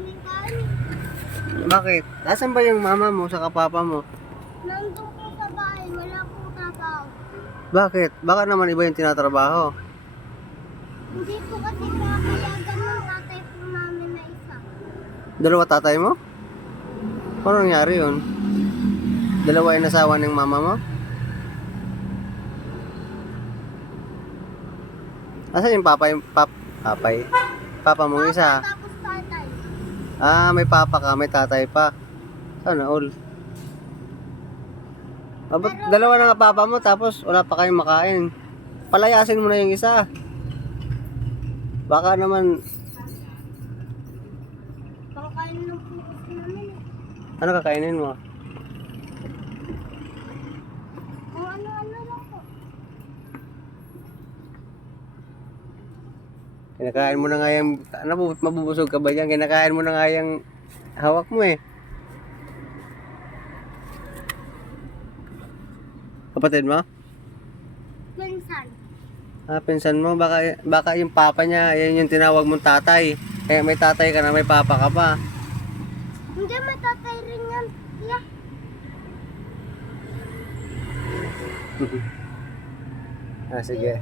kaming kain. Bakit? Nasaan ba yung mama mo sa papa mo? Nandun po sa bahay, wala pong trabaho. Bakit? Baka naman iba yung tinatrabaho. Hindi po kasi pinapayagan ng tatay po namin na isa. Dalawa tatay mo? Paano nangyari yun? Dalawa yung nasawa ng mama mo? Asan yung papa mong isa? Tapos tatay. Ah, may papa ka, may tatay pa. Sana all. Ah, ba't dalawa na nga papa mo tapos wala pa kayong makain? Palayasin mo na yung isa. Baka naman, Pangkain ng po kasi namin eh. ano kakainin mo? Kung ano-ano lang po. Kinakain mo na nga yung, ano, mabubusog ka ba dyan? Kinakain mo na nga yung hawak mo eh. Kapatid mo? Minsan. Ah, pinsan mo, baka yung papa niya, yan yung tinawag mong tatay. Kaya may tatay ka na, may papa ka pa. Hindi, may tatay rin yan. Yeah. Ah, sige.